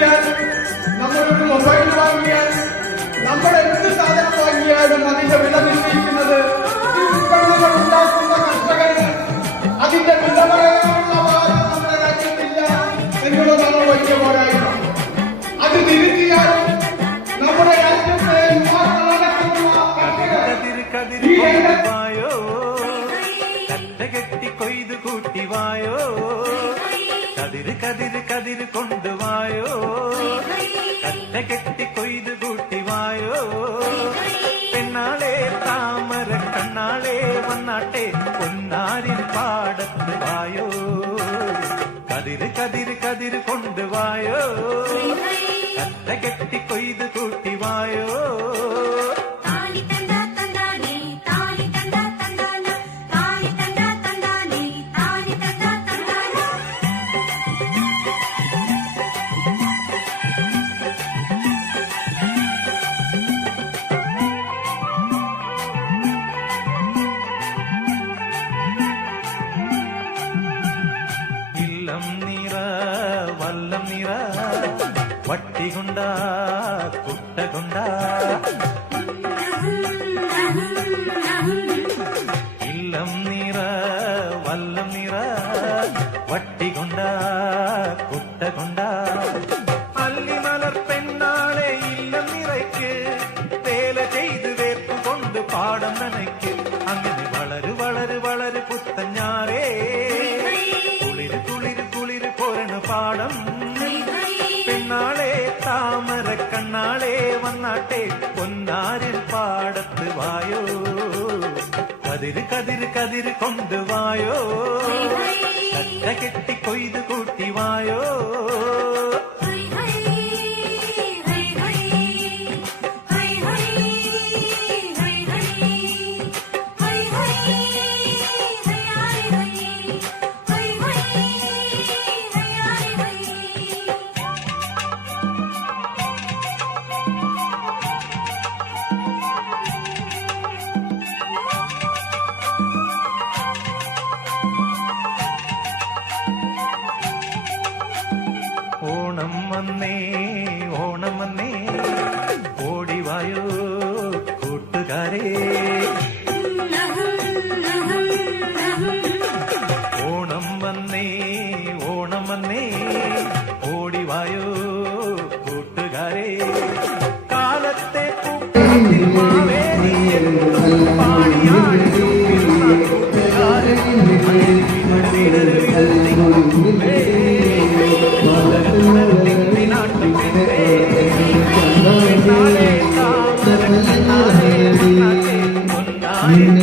വാങ്ങിയാൽ, നമ്മളൊരു മൊബൈൽ വാങ്ങിയാൽ, നമ്മൾ എന്ത് സാധനം വാങ്ങിയാലും അതിന്റെ വില നിശ്ചയിക്കുന്നത് ഈ ഉൽപ്പന്നങ്ങൾ ഉണ്ടാക്കുന്ന കർഷകന്. അതിന്റെ വില പറയാനുള്ള ഭാരം നമ്മുടെ രാജ്യത്തില്ല എന്നുള്ളതാണ് വലിയ പോരായ്മ. അത് തിരുത്തിയാലും നമ്മുടെ രാജ്യത്തെ യുവാക്കളടക്കമുള്ള കർഷകർ കെട്ടി കൊയ്തു കൂട്ടിവായോ, കതിര് കതിര് കതിര് കൊണ്ടുവായോ, കറ്റ കെട്ടി കൊയ്തു കൂട്ടിവായോ. പെണ്ണാളെ താമര കണ്ണാളെ വന്നാട്ടെ പൊന്നാരിൻ പാടത്ത് വായോ, കതിര് കതിര് കതിര് കൊണ്ടുവായോ, കറ്റ കെട്ടി കൊയ്തു കൂട്ടിവായോ. വല്ലം നിറ വട്ടികൊണ്ട കുട്ടകൊണ്ട ഇല്ലം നിറ വല്ലം നിറ വട്ടികൊണ്ട കുട്ടകൊണ്ട അല്ലിമലർ പെണ്ണാളെ ഇല്ലം നിറയ്ക്ക് വേല ചെയ്ത് വേർപ്പ് കൊണ്ട് പാടം നനയ്ക്ക്. അങ്ങനെ വളരു വളരു വളരു പുത്തഞ്ഞാറേ കുളിര് കുളിര് കുളിര് പോരണു പാടം. പെണ്ണാളെ താമര കണ്ണാളെ വന്നാട്ടെ പൊന്നാരിൽ പാടത്ത് വായോ, കതിര് കതിര് കതിര് കൊണ്ടുവായോ, കറ്റ കെട്ടി കൊയ്ത് കൂട്ടിവായോ. ഓണം വന്നേ ഓണം വന്നേ ഓടിവായോ കൂട്ടുകാരേ, ഓണം വന്നേ ഓണം വന്നേ ഓടിവായോ കൂട്ടുകാരേ. കാലത്തെ I